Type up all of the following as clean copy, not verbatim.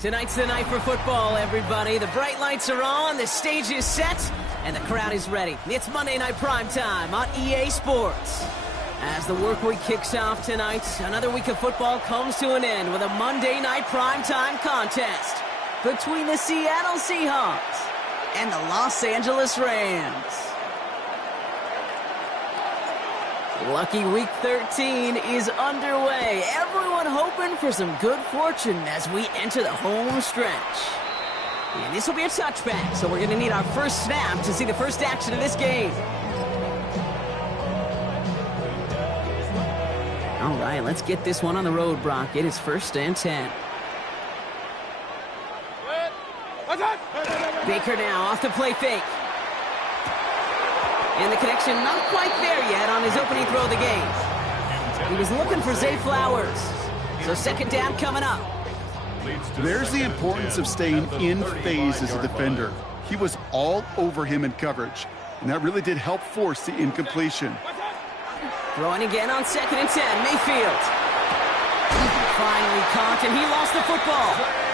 Tonight's the night for football, everybody. The bright lights are on, the stage is set, and the crowd is ready. It's Monday Night Primetime on EA Sports. As the work week kicks off tonight, another week of football comes to an end with a Monday Night Primetime contest between the Seattle Seahawks and the Los Angeles Rams. Lucky Week 13 is underway. Everyone hoping for some good fortune as we enter the home stretch. And this will be a touchback, so we're going to need our first snap to see the first action of this game. All right, let's get this one on the road, Brock. It is 1st and 10. Baker now off the play fake. And the connection not quite there yet on his opening throw of the game. He was looking for Zay Flowers. So 2nd down coming up. There's the importance of staying in phase as a defender. He was all over him in coverage, and that really did help force the incompletion. Throwing again on 2nd and 10, Mayfield. Finally caught, and he lost the football.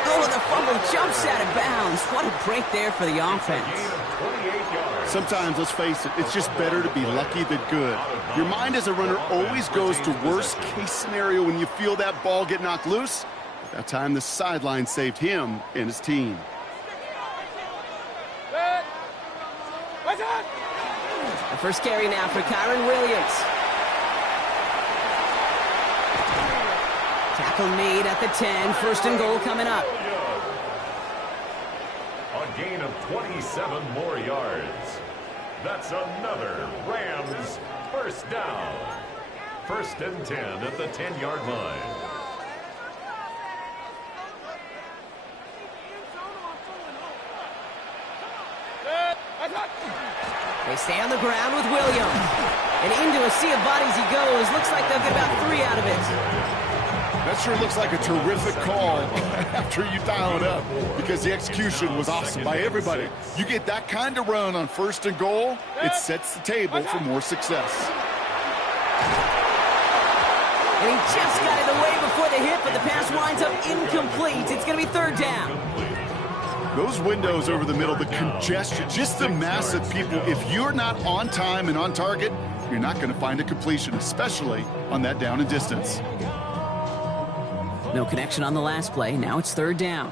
Oh, the fumble jumps out of bounds. What a break there for the offense. Sometimes, let's face it, it's just better to be lucky than good. Your mind as a runner always goes to worst-case scenario when you feel that ball get knocked loose. At that time, the sideline saved him and his team. The first carry now for Kyron Williams. Tackle made at the 10. 1st and goal coming up. A gain of 27 more yards. That's another Rams first down. 1st and 10 at the 10-yard line. They stay on the ground with Williams. And into a sea of bodies he goes. Looks like they'll get about 3 out of it. That sure looks like a terrific call after you dial it up, because the execution was awesome by everybody. You get that kind of run on 1st and goal, it sets the table for more success. And he just got it away before the hit, but the pass winds up incomplete. It's going to be 3rd down. Those windows over the middle, the congestion, just the mass of people. If you're not on time and on target, you're not going to find a completion, especially on that down and distance. No connection on the last play. Now it's 3rd down.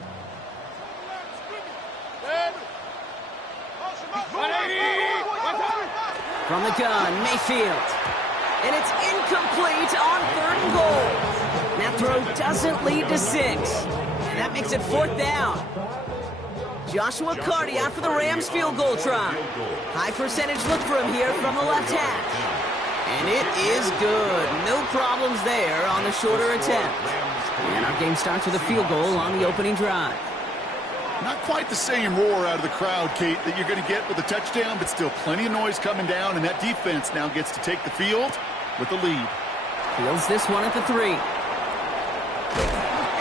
From the gun, Mayfield. And it's incomplete on 3rd and goal. That throw doesn't lead to 6. And that makes it 4th down. Joshua Carty out for the Rams field goal try. High percentage look for him here from the left hash. And it is good. No problems there on the shorter attempt. And our game starts with a field goal on the opening drive. Not quite the same roar out of the crowd, Kate, that you're going to get with a touchdown, but still plenty of noise coming down, and that defense now gets to take the field with the lead. Fields this one at the 3.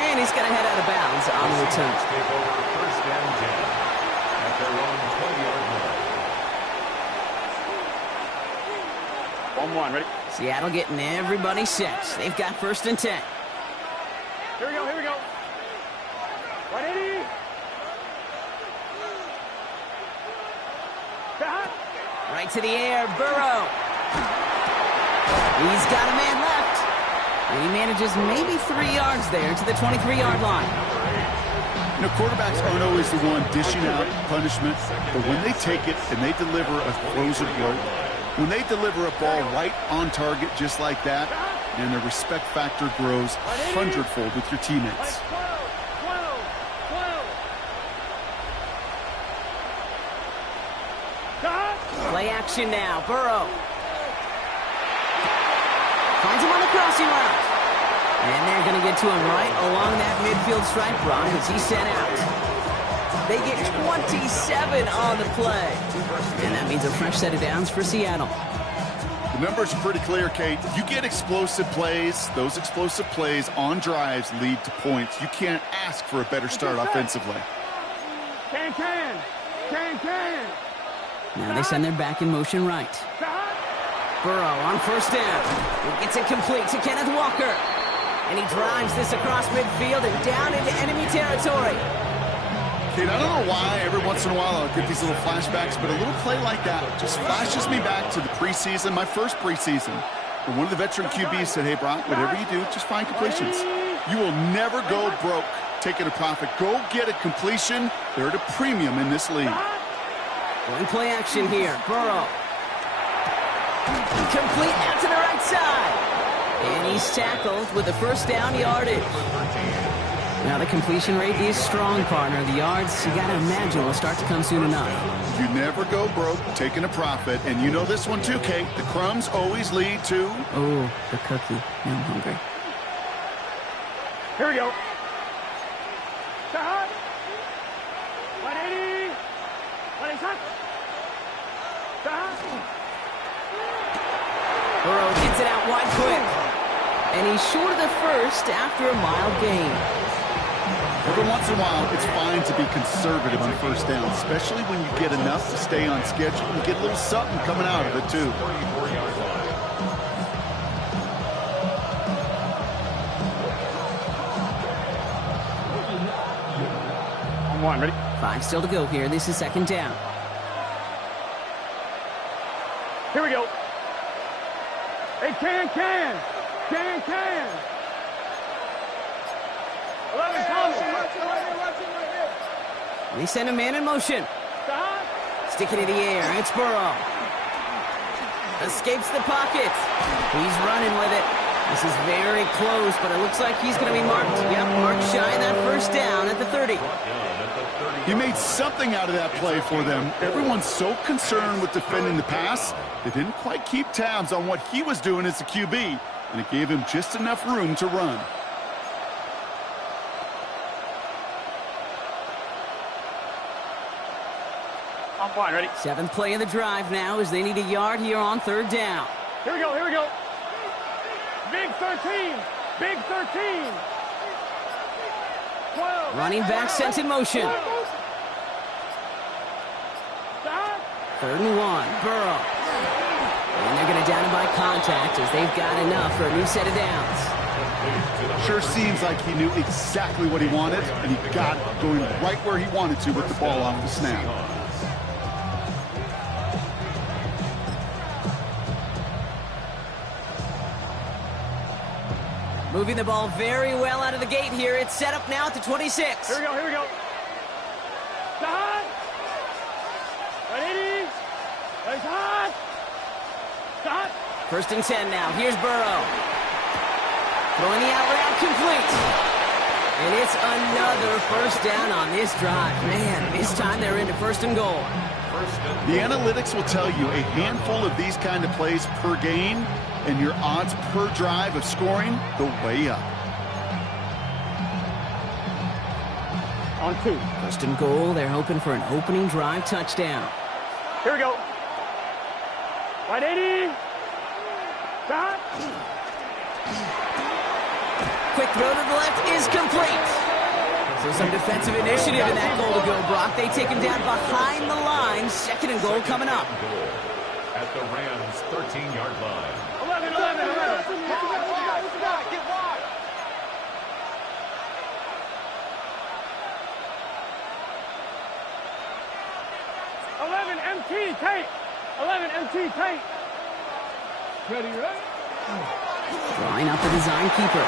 And he's going to head out of bounds on the return. Take over first and 10 at their own 20-yard line. 1-1, ready? Seattle getting everybody set. They've got first and 10. Here we go, here we go. 180. Right to the air, Burrow. He's got a man left. And he manages maybe 3 yards there to the 23-yard line. You know, quarterbacks aren't always the one dishing out punishment, but when they take it and they deliver a closer blow, when they deliver a ball right on target just like that, and the respect factor grows 100-fold with your teammates. Play action now, Burrow. Finds him on the crossing route. And they're going to get to him right along that midfield stripe, Ron, as he's sent out. They get 27 on the play. And that means a fresh set of downs for Seattle. The numbers are pretty clear, Kate. You get explosive plays. Those explosive plays on drives lead to points. You can't ask for a better start offensively. Can. Now they send their back in motion right. Burrow on first down. He gets it complete to Kenneth Walker. And he drives this across midfield and down into enemy territory. Kate, I don't know why every once in a while I'll get these little flashbacks, but a little play like that just flashes me back to the preseason, my first preseason. When one of the veteran QBs said, hey, Brock, whatever you do, just find completions. You will never go broke taking a profit. Go get a completion. They're at a premium in this league. One play action here. Burrow. Complete out to the right side. And he's tackled with the first down yardage. Now the completion rate is strong, partner. The yards, you got to imagine, will start to come soon enough. You never go broke taking a profit. And you know this one too, Kate. The crumbs always lead to... Oh, the cookie. Now I'm hungry. Here we go. 180. 180. Burrow gets it out wide quick. And he's short of the first after a mild gain. Every once in a while, it's fine to be conservative on first down, especially when you get enough to stay on schedule and get a little something coming out of it, too. 34-yard line. 1-1, ready? 5 still to go here. This is second down. Here we go. Hey, can. 11 coming. They send a man in motion. Stick it in the air. It's Burrow. Escapes the pocket. He's running with it. This is very close, but it looks like he's going to be marked. Yep, marked shy that first down at the 30. He made something out of that play for them. Everyone's so concerned with defending the pass, they didn't quite keep tabs on what he was doing as a QB, and it gave him just enough room to run. I'm fine, ready? 7th play of the drive now as they need a yard here on third down. Here we go. Big 13. 12. Running back sent in motion. 3rd and 1, Burrow. And they're going to down him by contact as they've got enough for a new set of downs. Sure seems like he knew exactly what he wanted, and he got it going right where he wanted to with the ball off the snap. Moving the ball very well out of the gate here. It's set up now at the 26. Here we go. Stop. 180. Stop. 1st and 10 now. Here's Burrow. Throwing the out route complete. And it's another first down on this drive. Man, this time they're into 1st and goal. The analytics will tell you a handful of these kind of plays per game, and your odds per drive of scoring go way up. On 2. First and goal, they're hoping for an opening drive touchdown. Here we go. Right 80. Stop. Quick throw to the left is complete. So some defensive initiative in that goal to go, Brock. They take him down behind the line. Second and goal coming up. Goal at the Rams' 13-yard line. 11. Get wide. 11 MT tape. 11 MT tape. Ready, right? Drawing up the design keeper.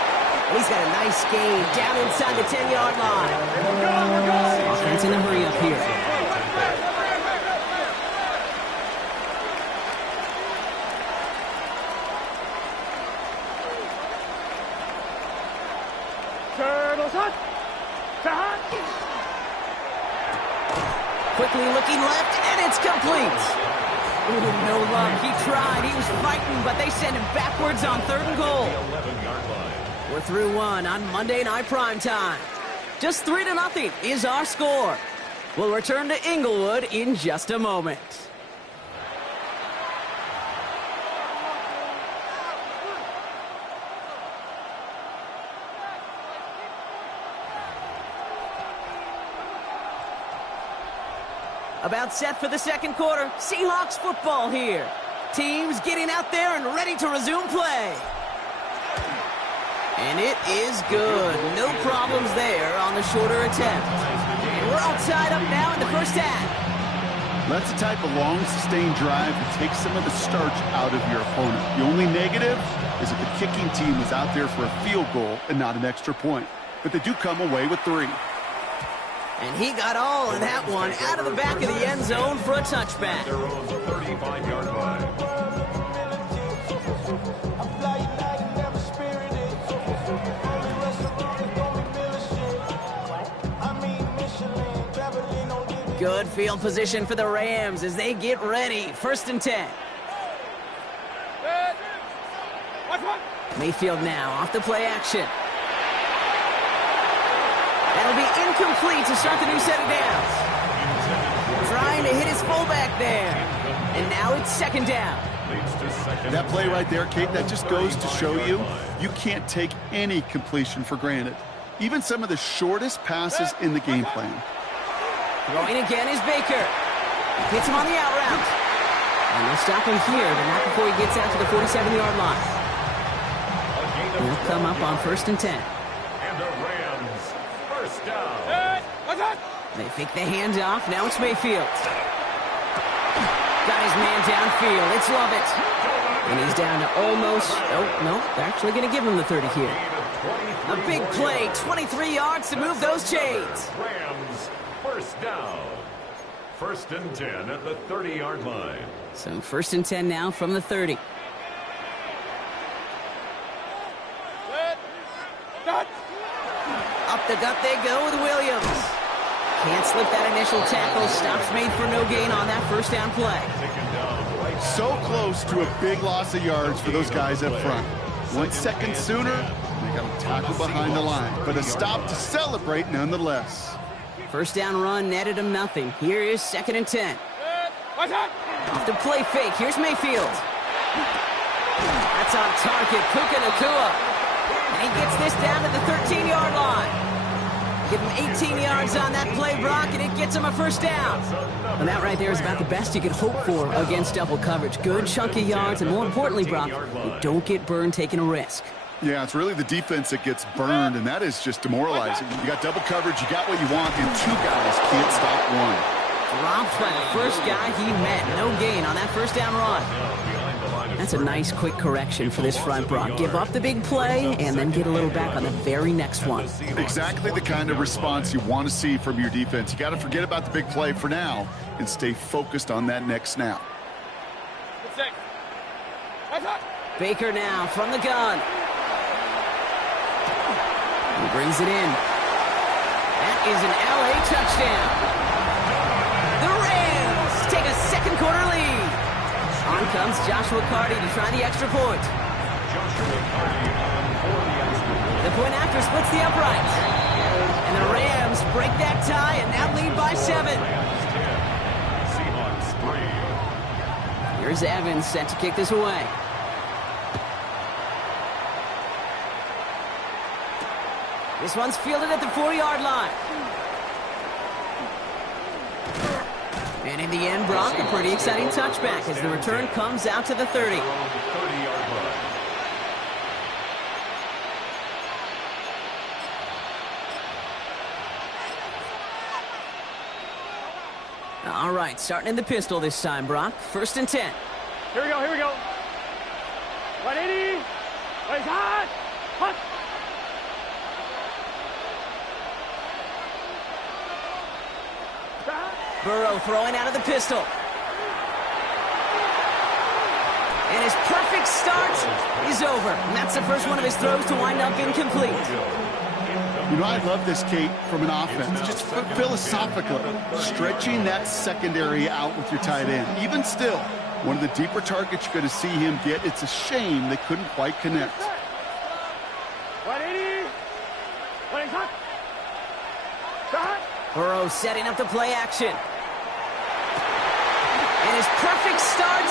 He's got a nice gain down inside the 10-yard line. Offense in a hurry up here. Turtles hot. Quickly looking left, and it's complete. Ooh, no luck. He tried. He was fighting, but they send him backwards on third and goal. 11-yard line. We're through one on Monday Night Primetime. Just 3-0 is our score. We'll return to Inglewood in just a moment. About set for the second quarter. Seahawks football here. Teams getting out there and ready to resume play. And it is good. No problems there on the shorter attempt. And we're all tied up now in the first half. That's the type of long, sustained drive that takes some of the starch out of your opponent. The only negative is if the kicking team was out there for a field goal and not an extra point. But they do come away with 3. And he got all of that one out of the back of the end zone for a touchback. Their own 35-yard line. Good field position for the Rams as they get ready. First and 10. Mayfield now off the play action. That'll be incomplete to start the new set of downs. Trying to hit his fullback there. And now it's second down. That play right there, Kate, that just goes to show you can't take any completion for granted. Even some of the shortest passes in the game plan. Throwing again is Baker. Hits him on the out route. And they'll stop him here, but not before he gets out to the 47-yard line. He'll come up on first and 10. And the Rams, first down. They fake the handoff. Now it's Mayfield. Got his man downfield. It's Lovett. And he's down to almost... Oh, no. They're actually going to give him the 30 here. A big play. 23 yards to move those chains. Rams, first down. First and 10 at the 30-yard line. So first and 10 now from the 30. Up the gut they go with Williams. Can't slip that initial tackle. Stops made for no gain on that first down play. So close to a big loss of yards for those guys up front. 1 second sooner, they got a tackle behind the line. But a stop to celebrate nonetheless. First down run netted him nothing. Here is second and 10. Off the play fake. Here's Mayfield. That's on target. Puka Nacua. And he gets this down to the 13-yard line. Give him 18 yards on that play, Brock, and it gets him a first down. And that right there is about the best you could hope for against double coverage. Good chunky yards, and more importantly, Brock, you don't get burned taking a risk. Yeah, it's really the defense that gets burned, and that is just demoralizing. You got double coverage, you got what you want, and 2 guys can't stop one. Dropped by the first guy he met. No gain on that first down run. That's a nice quick correction for this front, Brock. Give up the big play and then get a little back on the very next one. Exactly the kind of response you want to see from your defense. You got to forget about the big play for now and stay focused on that next snap. Baker now from the gun. He brings it in. That is an LA touchdown. The Rams take a second quarter lead. On comes Joshua Carty to try the extra point. The point after splits the upright. And the Rams break that tie and now lead by 7. Seahawks 3. Here's Evans set to kick this away. This one's fielded at the 4-yard line. And in the end, Brock, a pretty exciting touchback as the return comes out to the 30. 30-yard line. All right, starting in the pistol this time, Brock. 1st and 10. Here we go, here we go. 180. Right, hot. Hot. Burrow throwing out of the pistol. And his perfect start is over. And that's the first one of his throws to wind up incomplete. You know, I love this, Kate, from an offense. Just philosophically, stretching that secondary out with your tight end. Even still, one of the deeper targets you're going to see him get. It's a shame they couldn't quite connect. 180. 180. Burrow setting up the play action. And his perfect start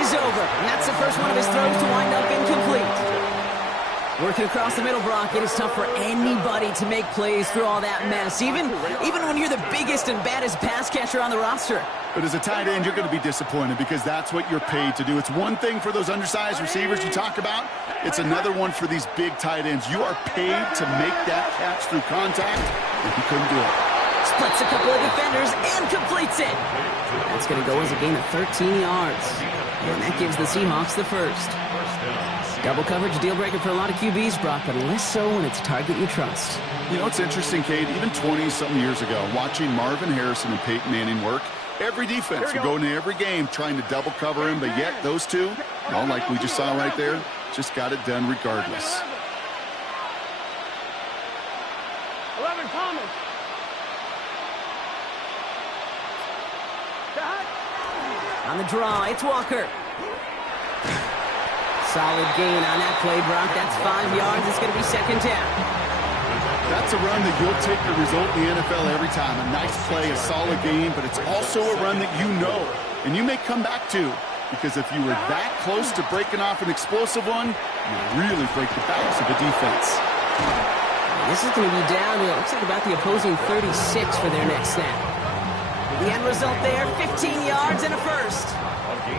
is over. And that's the first one of his throws to wind up incomplete. Working across the middle, Brock, it is tough for anybody to make plays through all that mess, even when you're the biggest and baddest pass catcher on the roster. But as a tight end, you're going to be disappointed because that's what you're paid to do. It's one thing for those undersized receivers you talk about. It's another one for these big tight ends. You are paid to make that catch through contact, and he couldn't do it. Splits a couple of defenders and completes it. That's going to go as a gain of 13 yards. And that gives the Seahawks the first. Double coverage, deal breaker for a lot of QBs, Brock, but less so when it's a target you trust. You know, it's interesting, Kate, even 20-something years ago, watching Marvin Harrison and Peyton Manning work, every defense would go into every game trying to double cover him, but yet those two, all like we just saw right there, just got it done regardless. 11 Thomas. On the draw, it's Walker. Solid gain on that play, Brock. That's 5 yards. It's going to be 2nd down. That's a run that you'll take the result in the NFL every time. A nice play, a solid game, but it's also a run that you know, and you may come back to, because if you were that close to breaking off an explosive one, you really break the backs of the defense. This is going to be down to, it looks like about the opposing 36 for their next snap. The end result there, 15 yards and a first.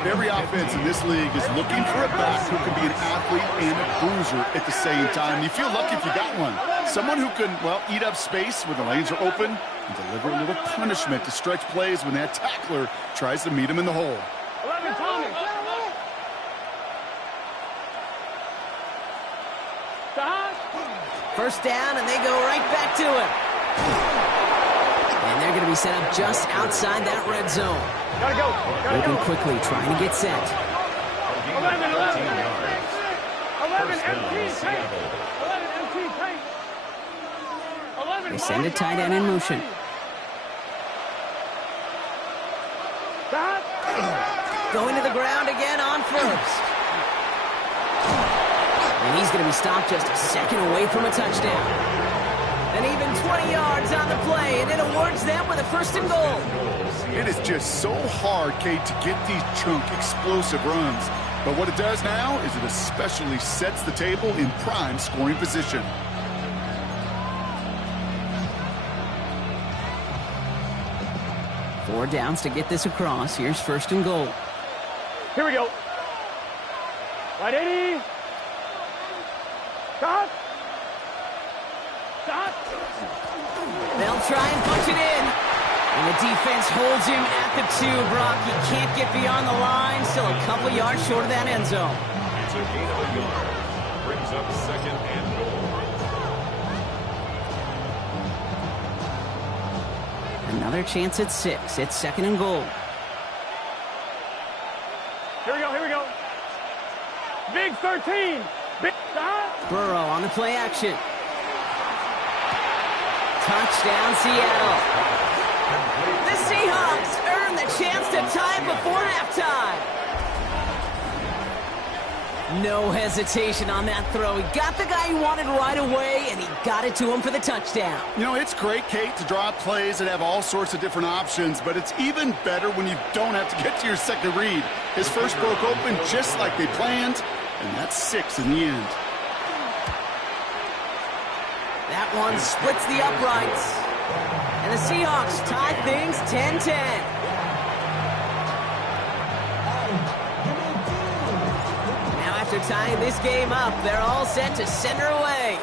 Every offense in this league is looking for a back who can be an athlete and a bruiser at the same time. You feel lucky if you got one. Someone who can, well, eat up space when the lanes are open and deliver a little punishment to stretch plays when that tackler tries to meet him in the hole. 11 Thomas. First down, and they go right back to him. And they're going to be set up just outside that red zone. Gotta go. Moving quickly, trying to get set. 11 empty tank. 11 empty tank. 11. They send a tight end in motion. Going to the ground again on first. And he's going to be stopped just a second away from a touchdown. And even 20 yards on the play, and it awards them with a 1st and goal. It is just so hard, Kate, to get these chunk, explosive runs. But what it does now is it especially sets the table in prime scoring position. Four downs to get this across. Here's 1st and goal. Here we go. Right 80. Stop. Stop. They'll try and punch it in. And the defense holds him at the 2, Brock. He can't get beyond the line. Still a couple yards short of that end zone. It's a gain of a yard. Brings up 2nd and goal. Another chance at 6. It's 2nd and goal. Here we go. Here we go. Big 13. Big stop. Burrow on the play action. Touchdown, Seattle. The Seahawks earn the chance to tie before halftime. No hesitation on that throw. He got the guy he wanted right away, and he got it to him for the touchdown. You know, it's great, Kate, to draw up plays that have all sorts of different options, but it's even better when you don't have to get to your second read. His first broke open just like they planned, and that's 6 in the end. That one splits the uprights. And the Seahawks tie things 10-10. After tying this game up, they're all set to center away.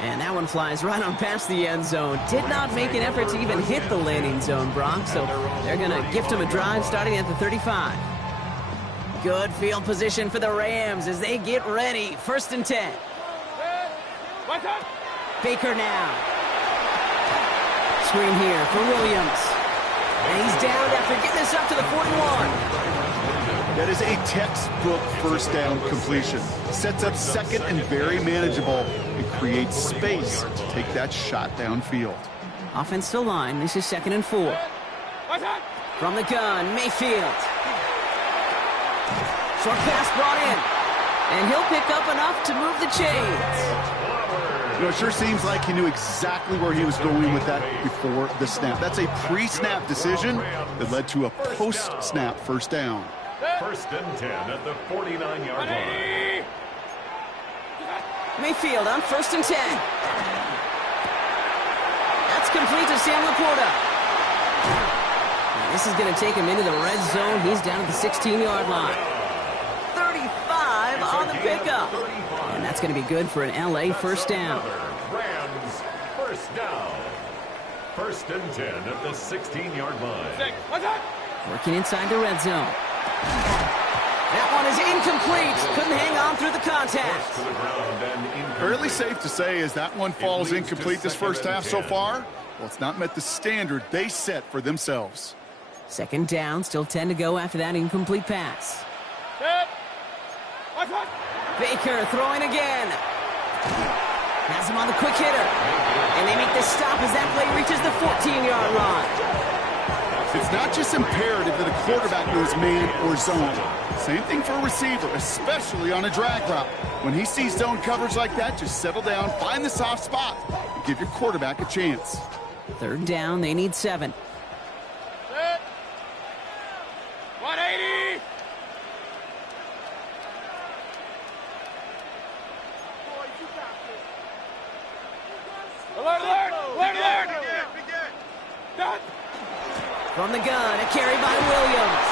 And that one flies right on past the end zone. Did not make an effort to even hit the landing zone, Brock, so they're going to gift him a drive starting at the 35. Good field position for the Rams as they get ready. 1st and 10. Baker now. Screen here for Williams. And he's down after getting this up to the 41. That is a textbook first down completion. Sets up second and very manageable and creates space to take that shot downfield. Offensive line, this is 2nd and 4. From the gun, Mayfield. Short pass brought in. And he'll pick up enough to move the chains. You know, it sure seems like he knew exactly where he was going with that before the snap. That's a pre-snap decision that led to a post-snap first down. 1st and 10 at the 49-yard line. Mayfield on 1st and 10. That's complete to Sam Laporta. This is going to take him into the red zone. He's down at the 16-yard line. 35 on the pickup. And that's going to be good for an LA first down. Rams first down. 1st and 10 at the 16-yard line. Working inside the red zone. That one is incomplete. Couldn't hang on through the contact. Fairly safe to say as that one falls incomplete this first half so far. Well, it's not met the standard they set for themselves. 2nd down, still 10 to go after that incomplete pass. Baker throwing again. Has him on the quick hitter. And they make the stop as that play reaches the 14-yard line. It's not just imperative that a quarterback knows man or zone. Same thing for a receiver, especially on a drag route. When he sees zone coverage like that, just settle down, find the soft spot, and give your quarterback a chance. 3rd down, they need 7. 180! Alert, alert! Alert, alert! Done! From the gun, a carry by Williams.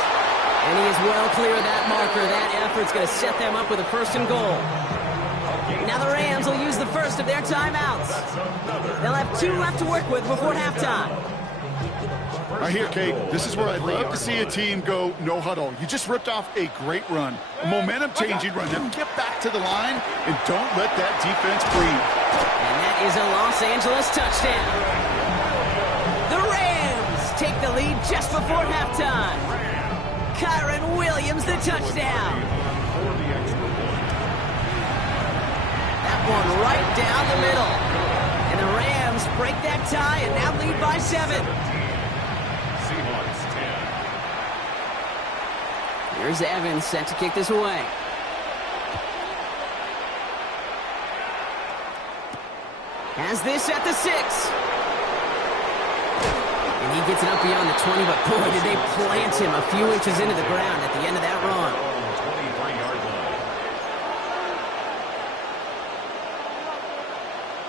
And he is well clear of that marker. That effort's going to set them up with a 1st and goal. Now the Rams will use the first of their timeouts. They'll have 2 left to work with before halftime. Right here, Kate, this is where I'd love to see a team go no huddle. You just ripped off a great run, a momentum-changing run. Now get back to the line and don't let that defense breathe. And that is a Los Angeles touchdown. The Rams take the lead just before halftime. Kyron Williams, the touchdown. That one right down the middle. And the Rams break that tie and now lead by 7. Seahawks 10. Here's Evans set to kick this away. Has this at the 6. And he gets it up beyond the 20, but boy, did they plant him a few inches into the ground at the end of that run. 23-yard line.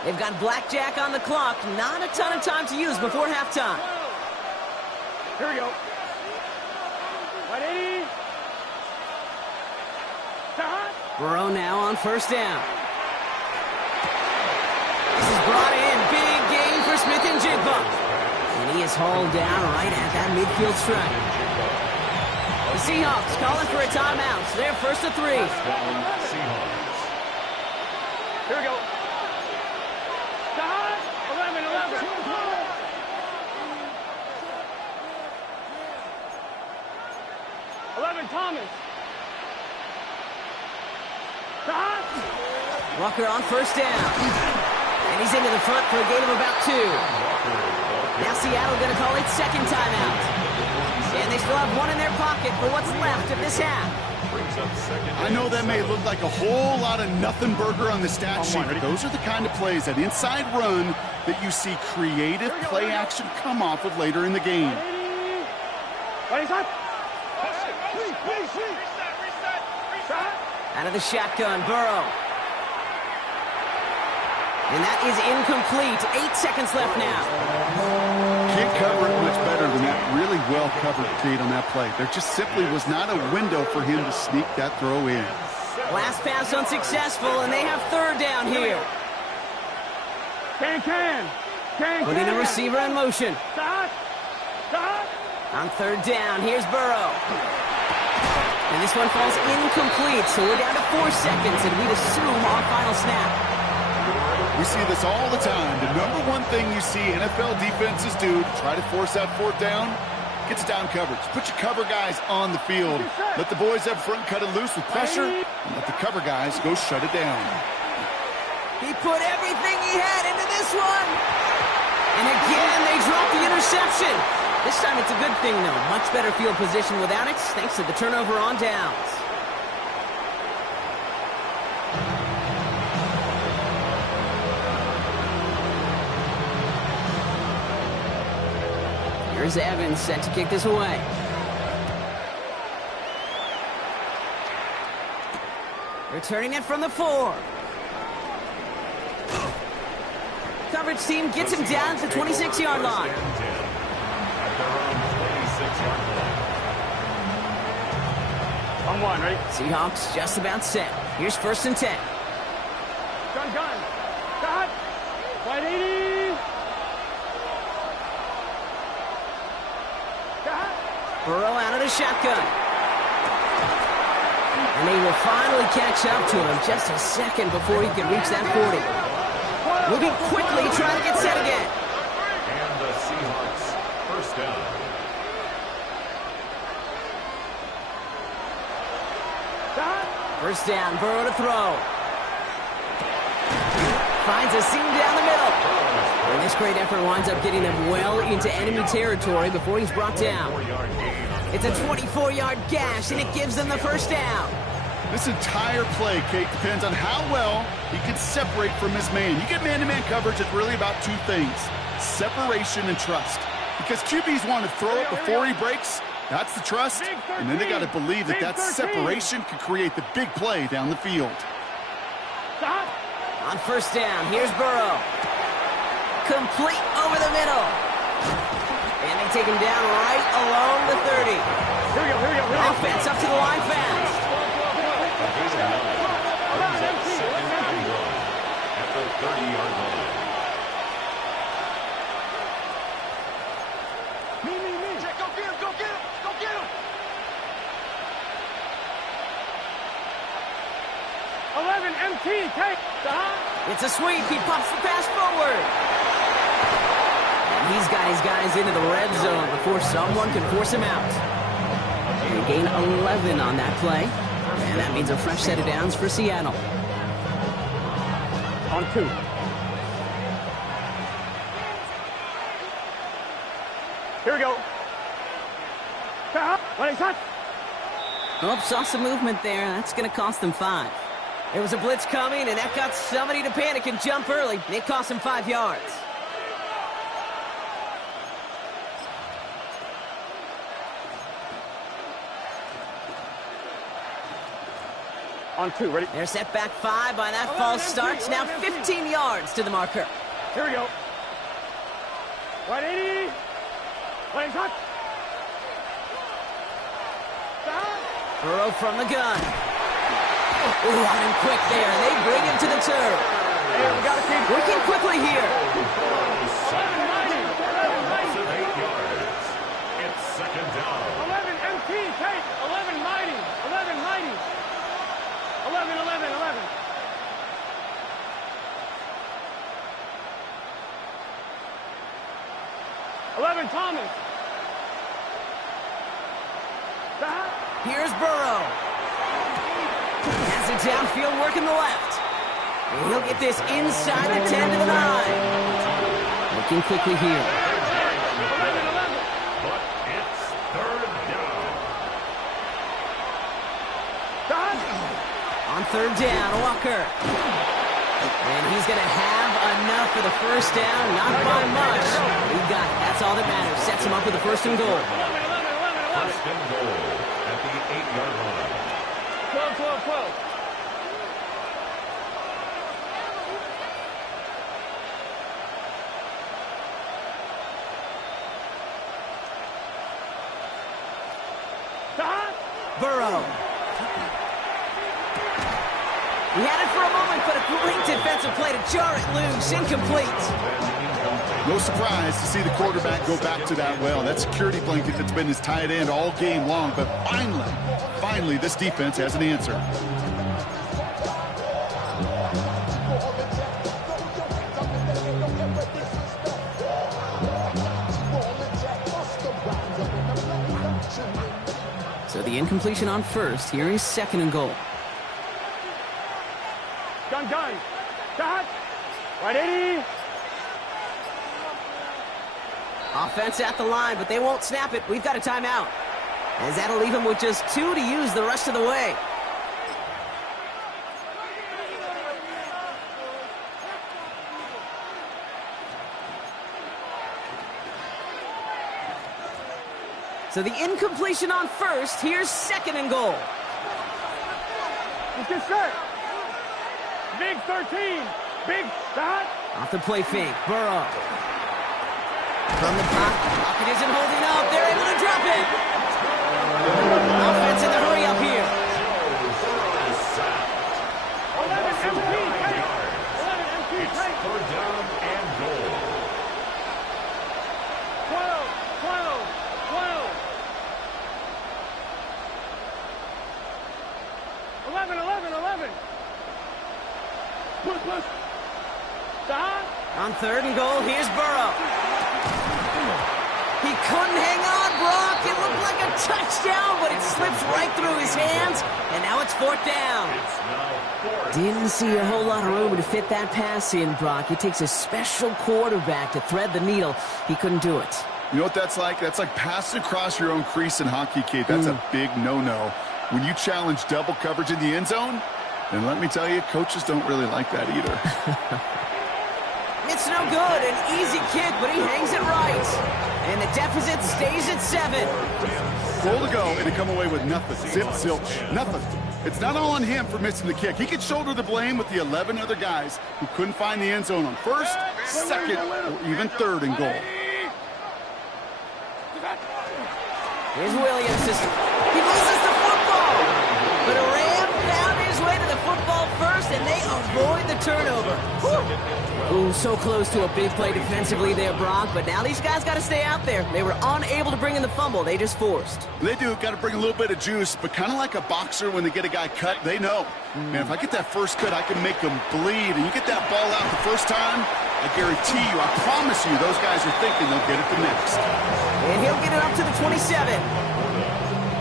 They've got blackjack on the clock. Not a ton of time to use before halftime. Here we go. 180. Burrow now on 1st down. This is brought in. Big gain for Smith and Jigba. And he is hauled down right at that midfield stripe. The Seahawks calling for a timeout. So they're 1st to 3. Seahawks. Here we go. 11. 11, Thomas. Walker on 1st down. And he's into the front for a gain of about 2. Now Seattle going to call it 2nd timeout. And they still have one in their pocket for what's left of this half. I know that may look like a whole lot of nothing burger on the stat sheet, but those are the kind of plays, that inside run, that you see creative play action come off of later in the game. Out of the shotgun, Burrow. And that is incomplete. 8 seconds left now. Can't cover it much better than that really well-covered feed on that play. There just simply was not a window for him to sneak that throw in. Last pass unsuccessful, and they have third down here. Putting the receiver in motion. On third down, here's Burrow. And this one falls incomplete, so we're down to 4 seconds, and we'd assume our final snap. We see this all the time. The number one thing you see NFL defenses do to try to force that fourth down, gets down coverage. Put your cover guys on the field. Let the boys up front cut it loose with pressure, and let the cover guys go shut it down. He put everything he had into this one. And again, they drop the interception. This time it's a good thing, though. Much better field position without it, thanks to the turnover on downs. Here's Evans set to kick this away. Returning it from the 4. Coverage team gets him down to the 26-yard line. On 1, ready? Seahawks just about set. Here's 1st and 10. Gun. Got. 180. Burrow out of the shotgun. And they will finally catch up to him just a second before he can reach that 40. Moving quickly, trying to get set again. And the Seahawks first down. First down, Burrow to throw. Finds a seam down the middle. And this great effort winds up getting them well into enemy territory before he's brought down. It's a 24-yard gash, and it gives them the first down. This entire play, Kate, depends on how well he can separate from his man. You get man-to-man coverage, it's really about 2 things: separation and trust. Because QBs want to throw it before he breaks. That's the trust. And then they got to believe that that separation can create the big play down the field. On first down, here's Burrow. Complete over the middle. And they take him down right along the 30. Here we go. Offense up to the line fast. At the 30-yard line. Me. Check, go get him. 11, MT, take. It's a sweep. He pops the pass forward. And he's got his guys into the red zone before someone can force him out. They gain 11 on that play. And that means a fresh set of downs for Seattle. On 2. Here we go. Oh, saw some movement there. That's going to cost them 5. There was a blitz coming, and that got somebody to panic and jump early. It cost them 5 yards. On 2, ready? They're set back 5 by that false start. Now 15 yards to the marker. Here we go. 180. Playing touch. Burrow from the gun. Ooh, on him quick there. They bring him to the turf. Hey, we gotta keep working quickly here. 8 yards. It's second down. 11 MT, take. 11 mighty. 11 mighty. 11. 11 Thomas. Here's Burrow. Has it downfield, working the left. And he'll get this inside the 10 to the 9. Looking quickly here. But it's third down. third down, Walker. And he's going to have enough for the first down, not by much. He got it. That's all that matters. Sets him up with the first and goal. First and goal at the 8-yard line. 12. Burrow. He had it for a moment, but a great defensive play to jar it loose. Incomplete. No surprise to see the quarterback go back to that well. That security blanket that's been his tight end all game long. But finally, this defense has an answer. So the incompletion on first. Here is second and goal. Gun. Shot. Right 80. Offense at the line, but they won't snap it. We've got a timeout. As that'll leave him with just 2 to use the rest of the way. So the incompletion on first. Here's second and goal. Let's get set. Big 13. Big shot. Off the play fake. Burrow. From the pocket isn't holding up. They're able to drop it. Offense in the hurry up here. 11 MP tight. 11 MP tight. Third down and goal. 12. 11. Push. Shot. On third and goal, here's Burrow. He couldn't hang on, Brock. It looked like a touchdown, but it slips right through his hands, and now it's fourth down. It's now fourth. Didn't see a whole lot of room to fit that pass in, Brock. It takes a special quarterback to thread the needle. He couldn't do it. You know what that's like? That's like passing across your own crease in hockey, Kate. That's a big no-no. When you challenge double coverage in the end zone, and let me tell you, coaches don't really like that either. It's no good. An easy kick, but he hangs it right. And the deficit stays at 7. Goal to go, and to come away with nothing. Zilch, nothing. It's not all on him for missing the kick. He could shoulder the blame with the 11 other guys who couldn't find the end zone on first, second, or even third and goal. Here's Williams. He loses the football. But a Ram found his way to the football first, and they avoid the turnover. Whew. Ooh, so close to a big play defensively there, Brock. But now these guys got to stay out there. They were unable to bring in the fumble. They just forced. They do. Got to bring a little bit of juice, but kind of like a boxer when they get a guy cut, they know. Man, if I get that first cut, I can make him bleed. And you get that ball out the first time, I guarantee you, I promise you, those guys are thinking they'll get it the next. And he'll get it up to the 27.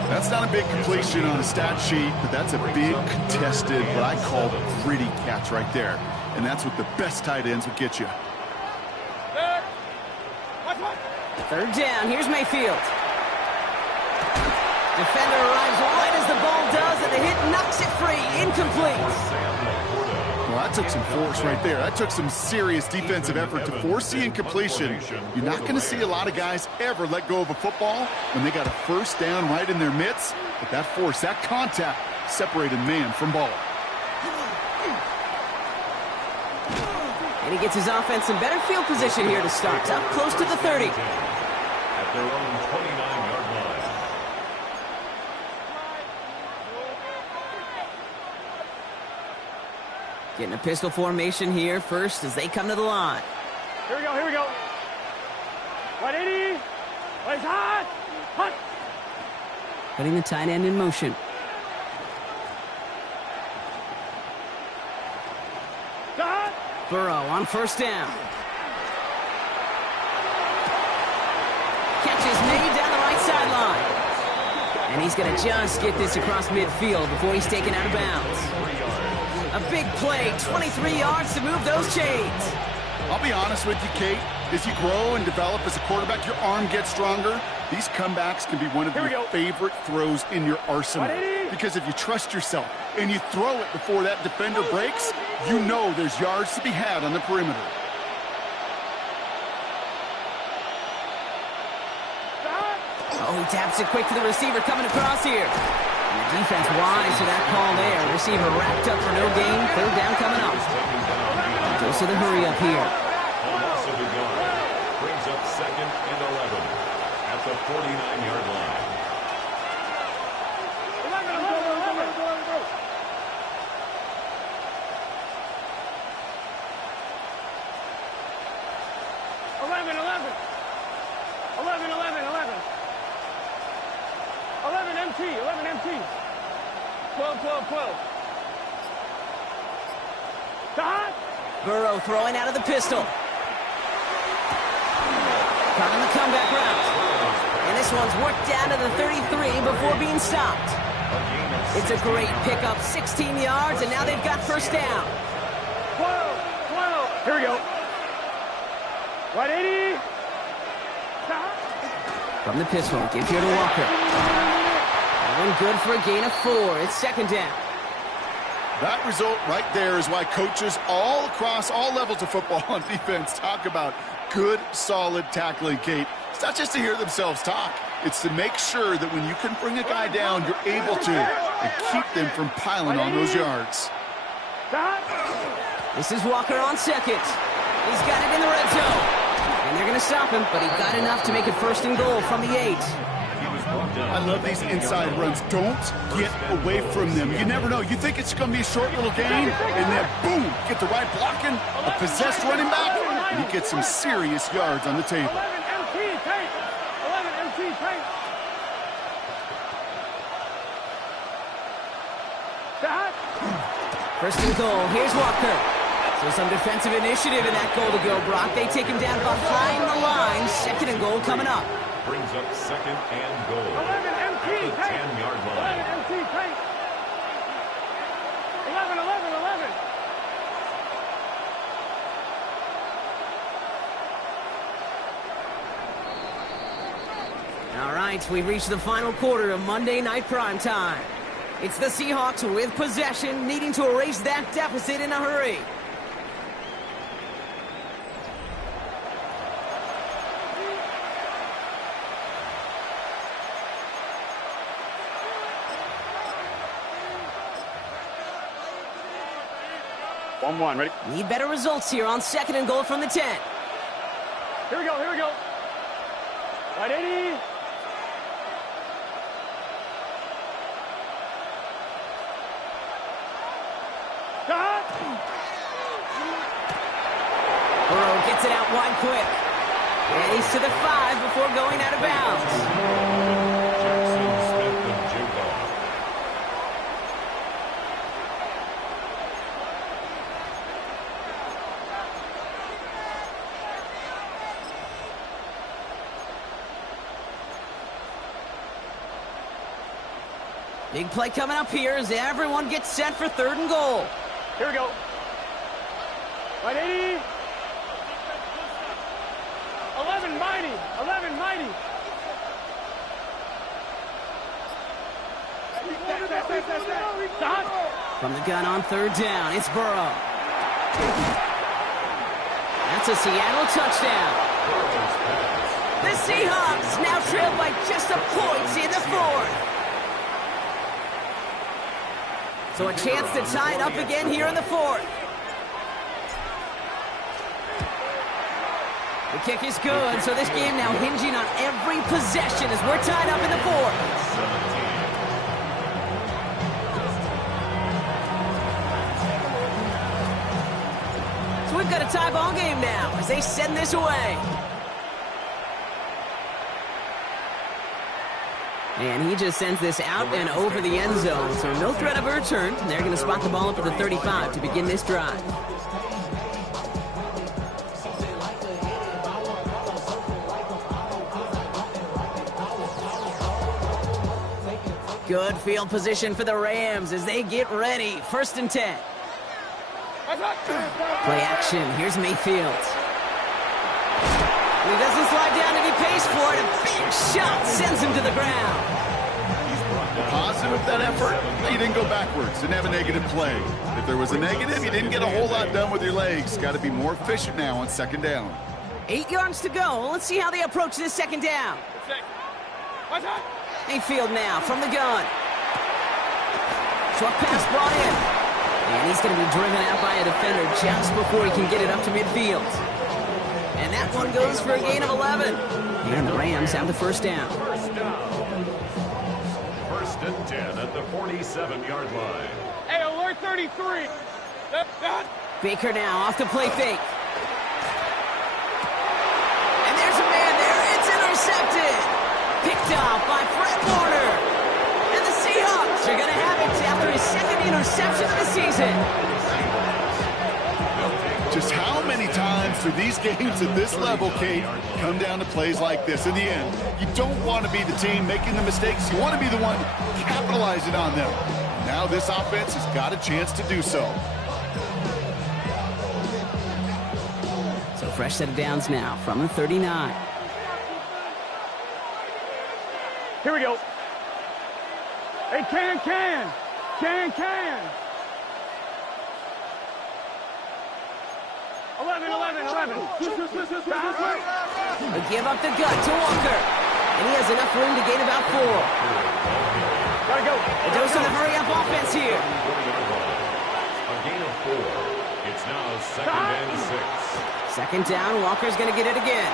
That's not a big completion on a stat sheet, but that's a big contested, what I call gritty catch right there. And that's what the best tight ends will get you. Third down. Here's Mayfield. Defender arrives right as the ball does, and the hit knocks it free. Incomplete. Well, that took some force right there. That took some serious defensive effort to force the incompletion. You're not going to see a lot of guys ever let go of a football when they got a first down right in their midst. But that force, that contact, separated man from ball. And he gets his offense in better field position here to start. Up close to the 30. At their own 29-yard line. Getting a pistol formation here first as they come to the line. Here we go. 180. Place hot. Hot. Putting the tight end in motion. Shot. Burrow on first down. Catch is made down the right sideline. And he's going to just get this across midfield before he's taken out of bounds. A big play, 23 yards to move those chains. I'll be honest with you, Kate. As you grow and develop as a quarterback, your arm gets stronger. These comebacks can be one of your favorite throws in your arsenal. Because if you trust yourself, and you throw it before that defender breaks, you know there's yards to be had on the perimeter. Oh, he taps it quick to the receiver coming across here. And the defense wise to that call there. Receiver wrapped up for no gain. Third down coming up. Goes to the hurry up here. Almost a good yard. Brings up 2nd and 11 at the 49-yard line. 11 MT. 12. Stop! Burrow throwing out of the pistol. Caught on the comeback route. And this one's worked down to the 33 before being stopped. It's a great pickup, 16 yards, and now they've got first down. 12. Here we go. 180. Stop. From the pistol, gives here to Walker. That one good for a gain of 4. It's second down. That result right there is why coaches all across all levels of football on defense talk about good, solid tackling, Kate. It's not just to hear themselves talk. It's to make sure that when you can bring a guy down, you're able to and keep them from piling on those yards. This is Walker on second. He's got it in the red zone. And they're going to stop him, but he got enough to make it first and goal from the 8. I love these inside runs. Don't get away from them. You never know. You think it's going to be a short little gain, and then boom, get the right blocking, a possessed running back, and you get some serious yards on the table. 11 MT tank. Stop. First and goal. Here's Walker. So some defensive initiative in that goal to go, Brock. They take him down behind the line. Second and goal coming up. Brings up 2nd and goal 11 MT at the tank. 10-yard line. 11 MT tank. 11. All right, we've reached the final quarter of Monday Night Primetime. It's the Seahawks with possession, needing to erase that deficit in a hurry. One, ready? Need better results here on second and goal from the 10. Here we go. 180. Stop. Burrow gets it out wide quick. And he's to the 5 before going out of bounds. Jackson Smith and Jigba. Big play coming up here as everyone gets set for third and goal. Here we go. 180. 11 mighty. Stop. From the gun on third down, it's Burrow. That's a Seattle touchdown. The Seahawks now trail by just a point in the 4th. So a chance to tie it up again here in the 4th. The kick is good, so this game now hinging on every possession as we're tied up in the 4th. So we've got a tie ball game now as they send this away. And he just sends this out and over the end zone, so no threat of a return. They're going to spot the ball up at the 35 to begin this drive. Good field position for the Rams as they get ready. First and 10. Play action. Here's Mayfield. He doesn't slide down and he pays for it. A big shot sends him to the ground. positive, that effort? You didn't go backwards, didn't have a negative play. If there was a negative, you didn't get a whole lot done with your legs. Got to be more efficient now on second down. 8 yards to go. Let's see how they approach this second down. Mayfield now from the gun. Short pass brought in. And he's going to be driven out by a defender just before he can get it up to midfield. And that one goes for a gain of 11. And the Rams have the first down. First and 10 at the 47-yard line. Hey, alert 33. Baker now off the play fake. And there's a man there. It's intercepted. Picked off by Fred Warner. And the Seahawks are going to have it after his second interception of the season. Just how many times do these games at this level, Kate, come down to plays like this? In the end, you don't want to be the team making the mistakes. You want to be the one capitalizing on them. Now this offense has got a chance to do so. So fresh set of downs now from the 39. Here we go. Hey, can. 11. They give up the gut to Walker. And he has enough room to gain about 4. Gotta go. A dose of the hurry-up offense here. A gain of 4. It's now second and 6. Second down, Walker's going to get it again.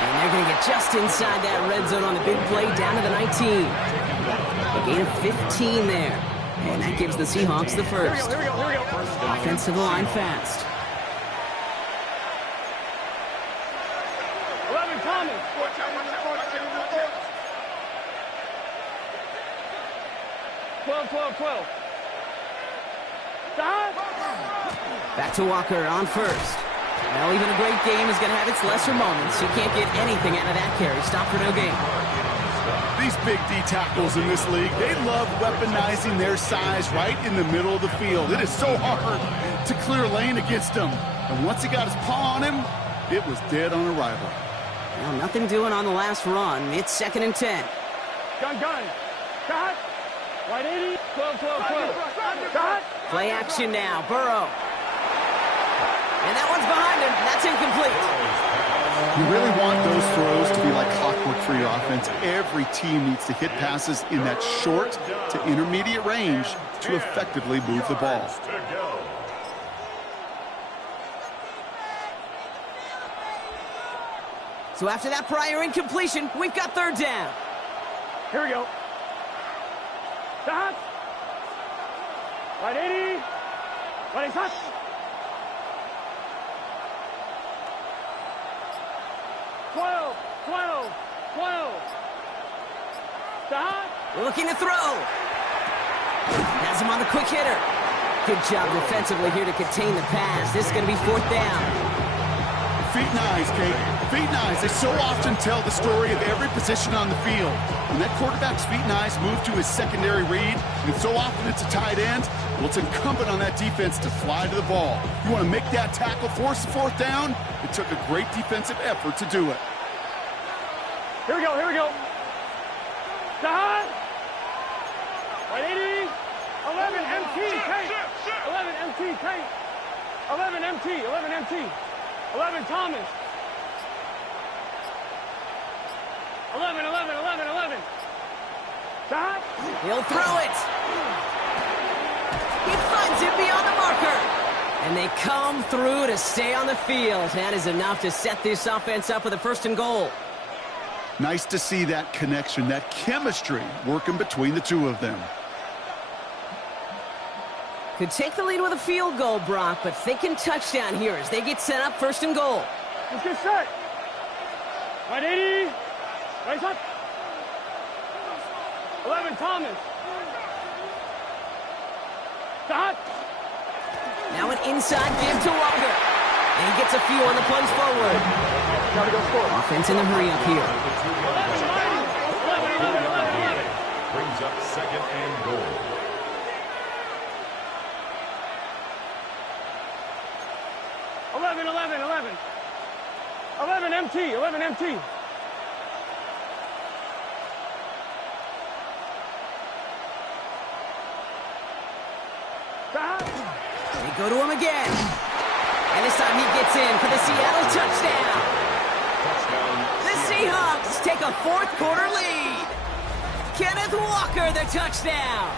And they're going to get just inside that red zone on the big play down to the 19. A gain of 15 there. And that gives the Seahawks the first. Here we go. Offensive line fast. 11, Thomas. 12. Stop. Back to Walker on first. Well, even a great game is going to have its lesser moments. You can't get anything out of that carry. Stop for no gain. These big D tackles in this league, they love weaponizing their size right in the middle of the field. It is so hard to clear lane against them. And once he got his paw on him, it was dead on arrival. Well, nothing doing on the last run. It's second and 10. Gun. Cut. White 80. 12. Cut. Play action now. Burrow. And that one's behind him. That's incomplete. You really want those throws to be like clockwork for your offense. Every team needs to hit passes in that short to intermediate range to effectively move the ball. So after that prior incompletion, we've got third down. Here we go. Stop. White 80. White 80. Stop. 12. Stop. Looking to throw. Has him on the quick hitter. Good job defensively here to contain the pass. This is going to be fourth down. Feet and eyes, Kate. Feet and eyes. They so often tell the story of every position on the field. When that quarterback's feet and eyes move to his secondary read, and so often it's a tight end, well, it's incumbent on that defense to fly to the ball. You want to make that tackle, force the fourth down? It took a great defensive effort to do it. Here we go. Stop. White 80. 11 MT. Tank. 11 MT. Tank. 11 MT. 11 Thomas. 11. Stop. He'll throw it. He finds it beyond the marker. And they come through to stay on the field. That is enough to set this offense up with a first and goal. Nice to see that connection, that chemistry working between the two of them. Could take the lead with a field goal, Brock, but thinking touchdown here as they get set up first and goal. Let's get set. White 80. Right up. 11 Thomas. Stop. Now an inside give to Walker. And he gets a few on the plunge forward. Gotta go score. Offense in the hurry up here. 11. Brings up second and goal. 11 MT. go to him again. And this time he gets in for the Seattle touchdown. The Seahawks take a fourth-quarter lead. Kenneth Walker, the touchdown.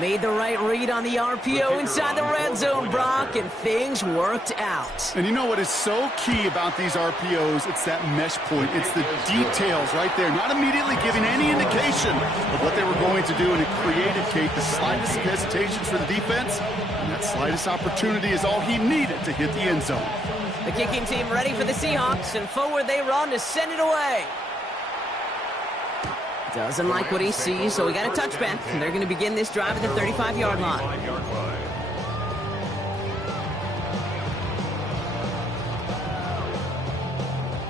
Made the right read on the RPO inside the red zone, Brock, and things worked out. And you know what is so key about these RPOs? It's that mesh point. It's the details right there, not immediately giving any indication of what they were going to do, and it created, Kate, the slightest of hesitations for the defense, and that slightest opportunity is all he needed to hit the end zone. The kicking team ready for the Seahawks, and forward they run to send it away. Doesn't like what he sees, so we got a touchback, and they're going to begin this drive at the 35-yard line.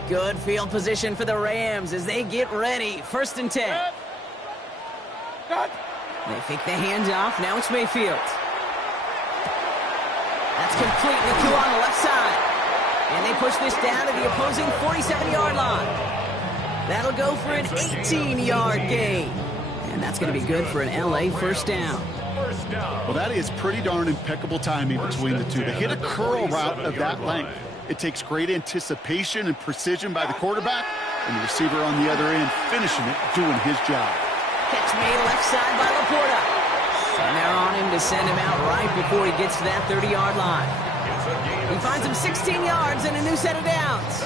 Good field position for the Rams as they get ready. 1st and 10. They fake the handoff. Now it's Mayfield. That's complete. McHugh on the left side. And they push this down to the opposing 47-yard line. That'll go for an 18-yard gain. And that's going to be good for an LA first down. Well, that is pretty darn impeccable timing between the two. To hit a curl route of that length, it takes great anticipation and precision by the quarterback, and the receiver on the other end finishing it, doing his job. Catch made left side by Laporta. And they're on him to send him out right before he gets to that 30-yard line. He finds him 16 yards and a new set of downs.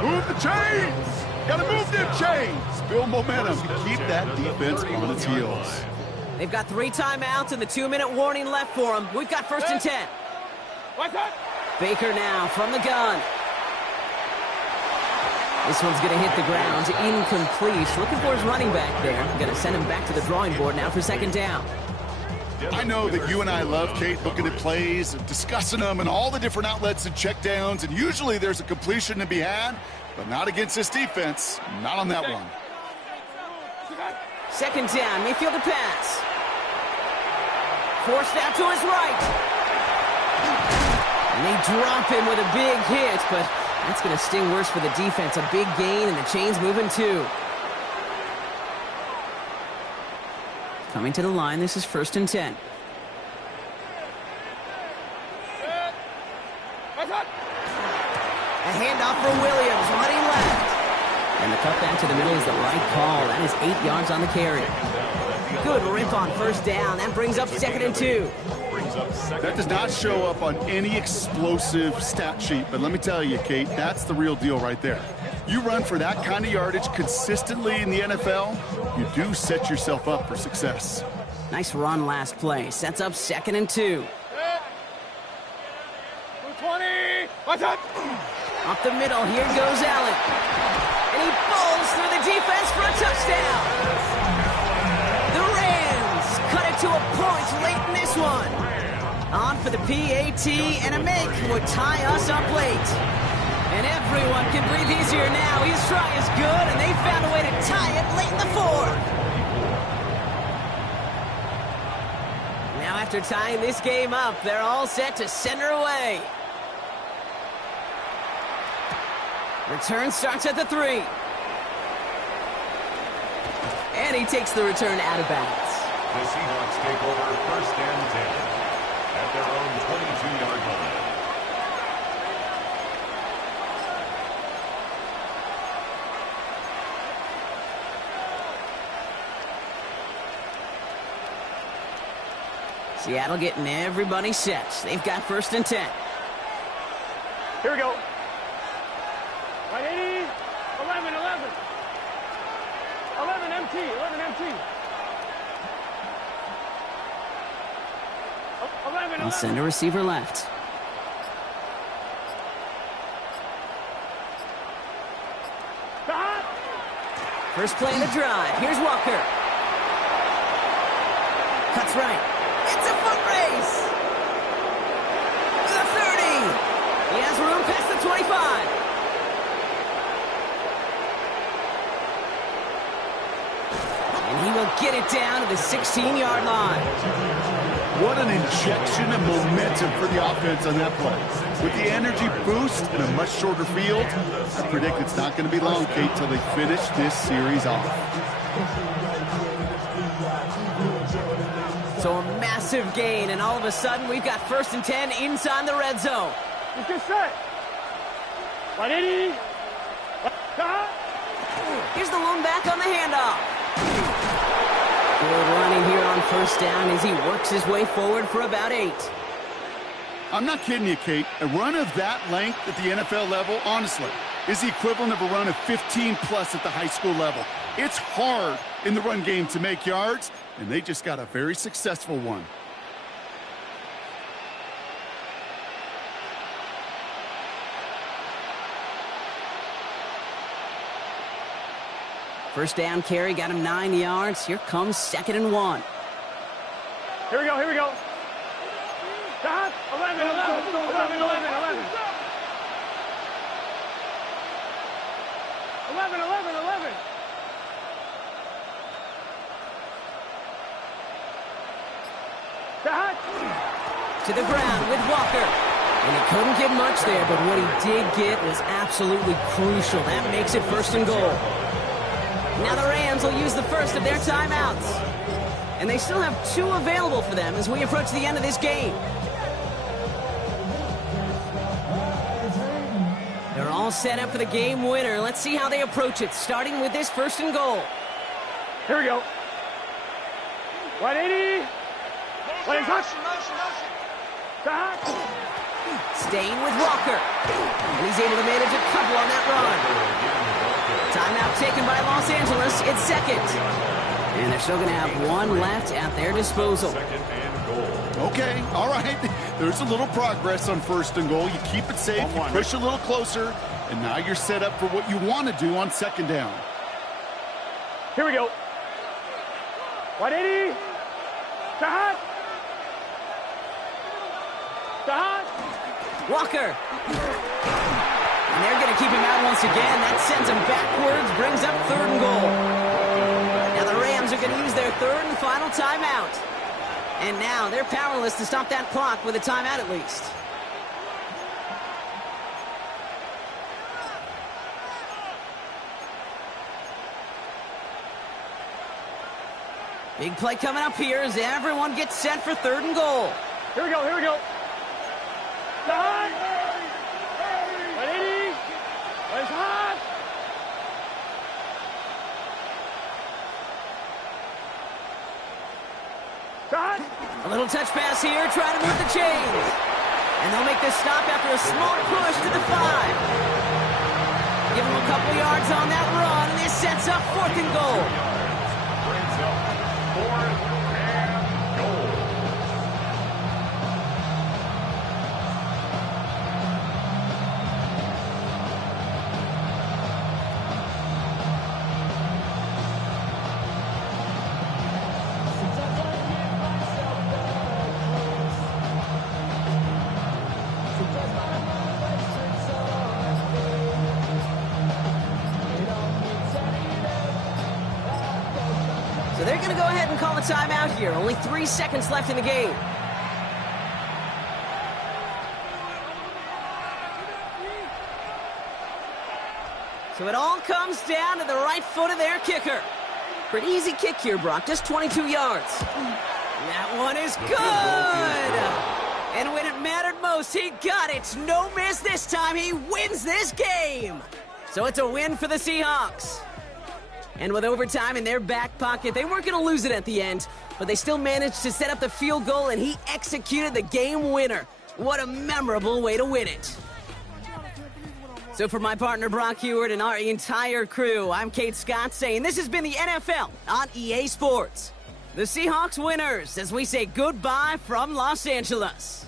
Move the chains! Gotta move them chains! Build momentum to keep that defense on its heels. They've got 3 timeouts and the 2-minute warning left for them. We've got 1st and 10. What's that? Baker now from the gun. This one's going to hit the ground. Incomplete. Looking for his running back there. Going to send him back to the drawing board now for 2nd down. I know that you and I love, Kate, looking at plays and discussing them and all the different outlets and checkdowns, and usually there's a completion to be had, but not against this defense. Not on that one. 2nd down. Mayfield to pass. Forced out to his right. And they drop him with a big hit, but that's going to sting worse for the defense. A big gain, and the chain's moving too. Coming to the line, this is 1st and 10. A handoff for Williams, running left. And the cutback to the middle is the right call. That is 8 yards on the carry. Good rip on 1st down. That brings up 2nd and 2. That does not show up on any explosive stat sheet, but let me tell you, Kate, that's the real deal right there. You run for that kind of yardage consistently in the NFL, you do set yourself up for success. Nice run last play. Sets up 2nd and 2. 220. What's that? Up the middle, here goes Allen. And he bowls through the defense for a touchdown. The Rams cut it to a point late in this one. On for the PAT, and a make would tie us up late. And everyone can breathe easier now. His try is good, and they found a way to tie it late in the 4th. Now after tying this game up, they're all set to send her away. Return starts at the 3. And he takes the return out of bounds. The Seahawks take over 1st and 10 at their own 22-yard line. Seattle getting everybody set. They've got 1st and 10. Here we go. Right 80. 11, 11. 11 MT, 11 MT. 11, They'll send a receiver left. First play of the drive. Here's Walker. Cuts right. It's a foot race. The 30. He has room past the 25. And he will get it down to the 16-yard line. What an injection of momentum for the offense on that play. With the energy boost and a much shorter field, I predict it's not going to be long, Kate, till they finish this series off. So a massive massive gain, and all of a sudden, we've got 1st and 10 inside the red zone. Get set. 180. Here's the lone back on the handoff. Good running here on 1st down as he works his way forward for about 8. I'm not kidding you, Kate. A run of that length at the NFL level, honestly, is the equivalent of a run of 15-plus at the high school level. It's hard in the run game to make yards, and they just got a very successful one. First down carry got him 9 yards. Here comes 2nd and 1. Here we go, here we go. 11, 11, 11, 11, 11. 11, 11, 11. To the ground with Walker. And he couldn't get much there, but what he did get was absolutely crucial. That makes it 1st and goal. Now the Rams will use the first of their timeouts. And they still have 2 available for them as we approach the end of this game. They're all set up for the game winner. Let's see how they approach it, starting with this 1st and goal. Here we go. 180. Staying with Walker. And he's able to manage a couple on that run. Timeout taken by Los Angeles. It's 2nd. And they're still going to have 1 left at their disposal. Okay, all right. There's a little progress on 1st and goal. You keep it safe, you push a little closer, and now you're set up for what you want to do on 2nd down. Here we go. 180. Walker. And they're going to keep him out once again. That sends him backwards, brings up 3rd and goal. Now the Rams are going to use their 3rd and final timeout. And now they're powerless to stop that clock with a timeout at least. Big play coming up here as everyone gets set for 3rd and goal. Here we go, here we go. 180. It's hot. A little touch pass here, trying to move the chains. And they'll make this stop after a small push to the 5. Give them a couple yards on that run, and this sets up 4th and goal. Brings up 4th and goal. So they're going to go ahead and call a timeout here. Only 3 seconds left in the game. So it all comes down to the right foot of their kicker. Pretty easy kick here, Brock. Just 22 yards. That one is good. And when it mattered most, he got it. No miss this time. He wins this game. So it's a win for the Seahawks. And with overtime in their back pocket, they weren't going to lose it at the end, but they still managed to set up the field goal, and he executed the game winner. What a memorable way to win it. So for my partner Brock Heward and our entire crew, I'm Kate Scott saying this has been the NFL on EA Sports. The Seahawks winners as we say goodbye from Los Angeles.